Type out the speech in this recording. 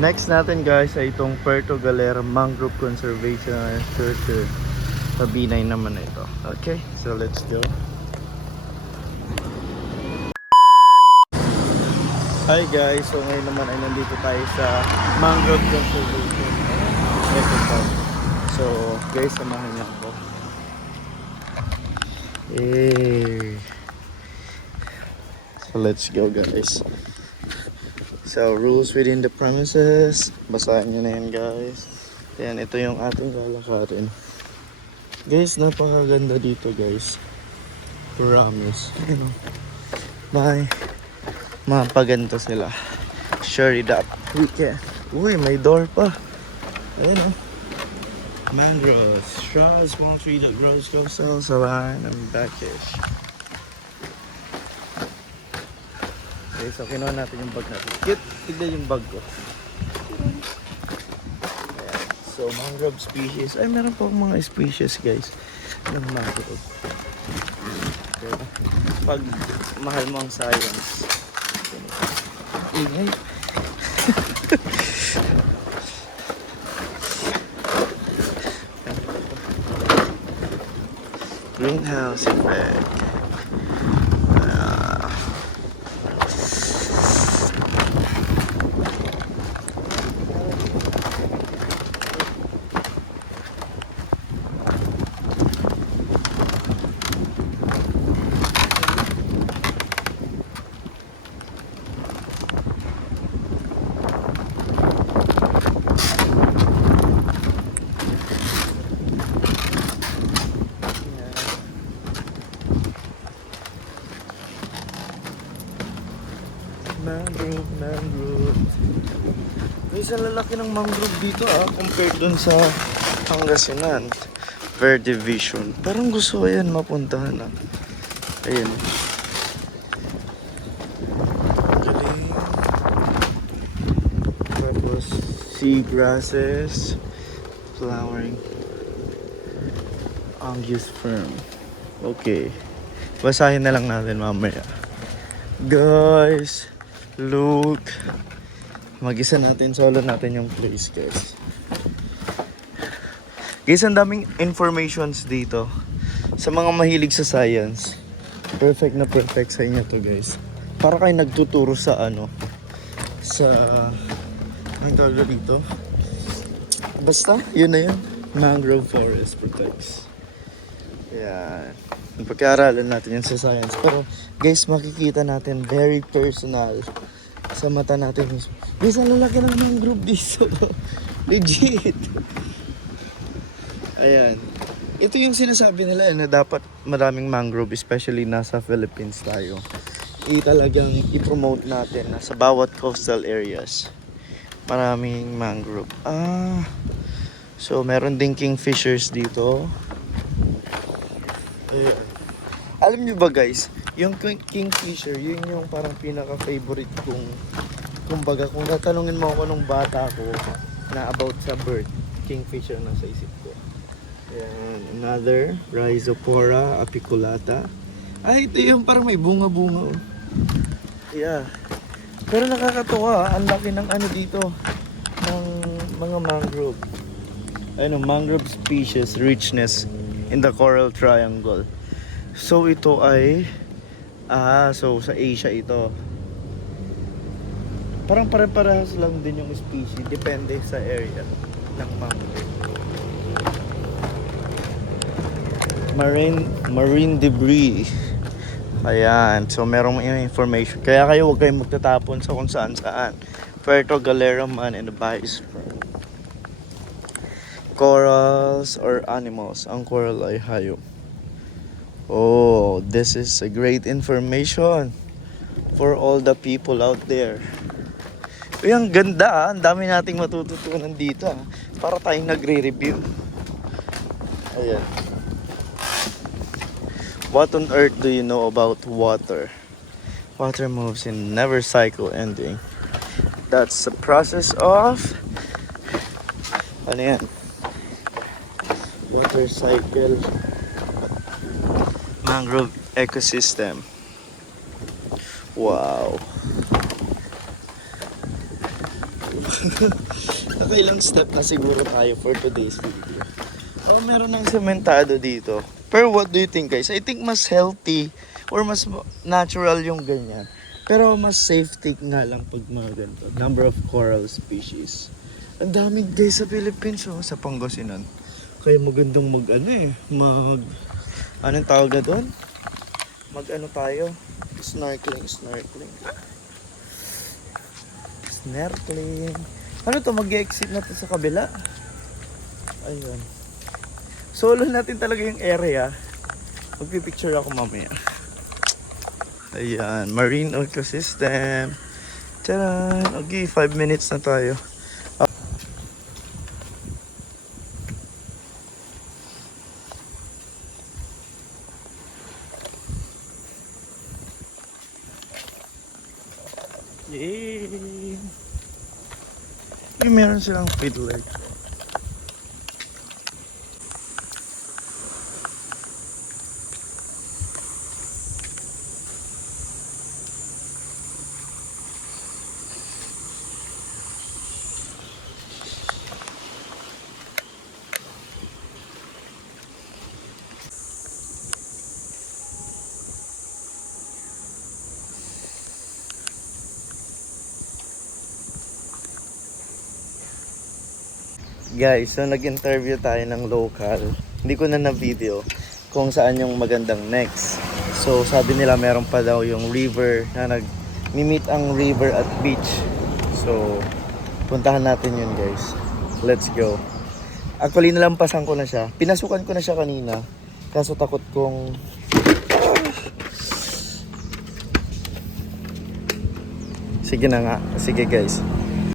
Next natin guys ay itong Puerto Galera Mangrove Conservation Structure. Sa B9 naman na ito. Okay, so let's go. Hi guys, so ngayon naman ay nandito tayo sa Mangrove Conservation. Ito po. So guys, samahan niyo ako. So let's go guys. So rules within the premises. Basahin nyo na yan guys. Ayan, ito yung ating lalakarin. Guys, napakaganda dito guys. Promise. Ano? Bye. Mapaganto sila. Sure it up. We can. Uy, may door pa. Ayan o. Mangroves, shrubs, small tree that grows coastal, saline, and backish. Okay, so kinuha natin yung bag natin. Tignan yung bag ko. Ayan. So, mangrove species. Ay, meron pa mga species guys ng mangrove. Okay. Pag mahal mo ang science. Ingay. Greenhouse effect. Mangrove. Guys, ang lalaki ng mangrove dito compared dun sa Pangasinan. Verde Vision. Parang gusto ko yan mapuntahan Ayan. Galing. Tapos sea grasses. Flowering. Angiosperm. Okay. Basahin na lang natin mamaya. Guys, look. Mag-isa natin, solo natin yung place guys. Guys, ang daming informations dito. Sa mga mahilig sa science, perfect na perfect sa inyo to guys. Para kayo nagtuturo sa sa ang tawag dito. Basta, yun na yun. Mangrove Forest Protects. Yan. Pagkaaralan natin yan sa science. Pero guys, makikita natin very personal sa mata natin mismo. Guys, ang lalaki ng mangrove dito. Legit. Ayan. Ito yung sinasabi nila na dapat maraming mangrove, especially nasa Philippines tayo. Talagang i-promote natin na sa bawat coastal areas maraming mangrove. So meron ding kingfishers dito. Ayan. Alam niyo ba guys, yung kingfisher, yun yung parang pinaka-favorite kong, kumbaga, kung tatanungin mo ako nung bata ko na about sa bird, kingfisher na sa isip ko. Ayan, another, Rhizophora apiculata. Ay, ito yung parang may bunga-bunga. Yeah. Pero nakakatuwa, ang laki ng dito, ng mga mangrove. Ayun, mangrove species richness in the Coral Triangle. So ito ay so sa Asia ito. Parang pare-parehas lang din yung species, depende sa area ng mangrove. Marine debris. Ayan, so merong information. Kaya kayo huwag kayong magtatapon sa kung saan. Puerto Galera man and the biosphere. Corals or animals. Ang coral ay hayop. Oh, this is a great information for all the people out there. Uy, ang ganda Ang dami nating matututunan dito para tayong nagre-review. Ayan. What on earth do you know about water? Water moves in never cycle ending. That's the process of water cycle. Mangrove ecosystem. Wow. Nakailang step na siguro tayo for today's video. Oh, meron ng sementado dito. Pero what do you think guys? I think mas healthy or mas natural yung ganyan. Pero mas safety nga lang pag mga ganito. Number of coral species. Ang daming guys sa Philippines oh, sa Pangasinan. Kaya magandang anong tawag na doon? Tayo? Snorkeling. Ano to, mag-exit na to sa kabila. Ayun. Solo natin talaga yung area. Magpipicture ako mamaya. Ayan, marine ecosystem. Tcharan! Okay, 5 minutes na tayo. Yay! Yung meron silang fiddler. Guys, so nag-interview tayo ng local. Hindi ko na video kung saan yung magandang next. So sabi nila meron pa daw yung river na nag-meet ang river at beach. So puntahan natin yun guys. Let's go. Actually nalampasan ko na siya. Pinasukan ko na siya kanina. Kaso takot kong sige na nga. Sige guys.